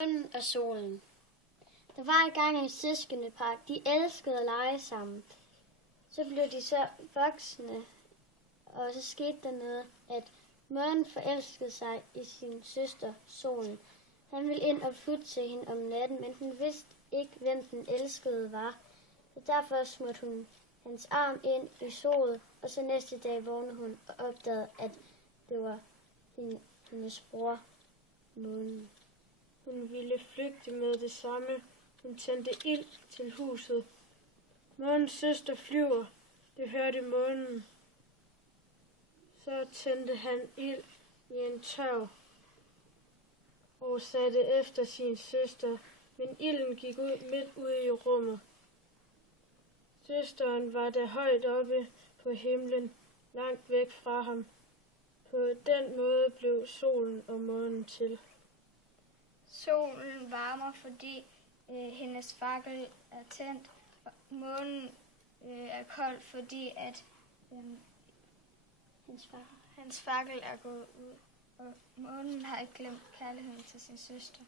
Månen og solen. Der var engang en søskendepar. De elskede at lege sammen. Så blev de så voksne, og så skete der noget, at månen forelskede sig i sin søster, solen. Han ville ind og flytte til hende om natten, men hun vidste ikke, hvem den elskede var. Så derfor smurte hun hans arm ind i solen, og så næste dag vågnede hun og opdagede, at det var hendes bror, månen. Hun ville flygte med det samme. Hun tændte ild til huset. Månens søster flyver. Det hørte månen. Så tændte han ild i en tørv og satte efter sin søster, men ilden gik ud midt ude i rummet. Søsteren var der højt oppe på himlen, langt væk fra ham. På den måde blev solen og månen til. Solen varmer, fordi hendes fakkel er tændt. Månen er kold, fordi at hans fakkel er gået ud. Og månen har ikke glemt kærligheden til sin søster.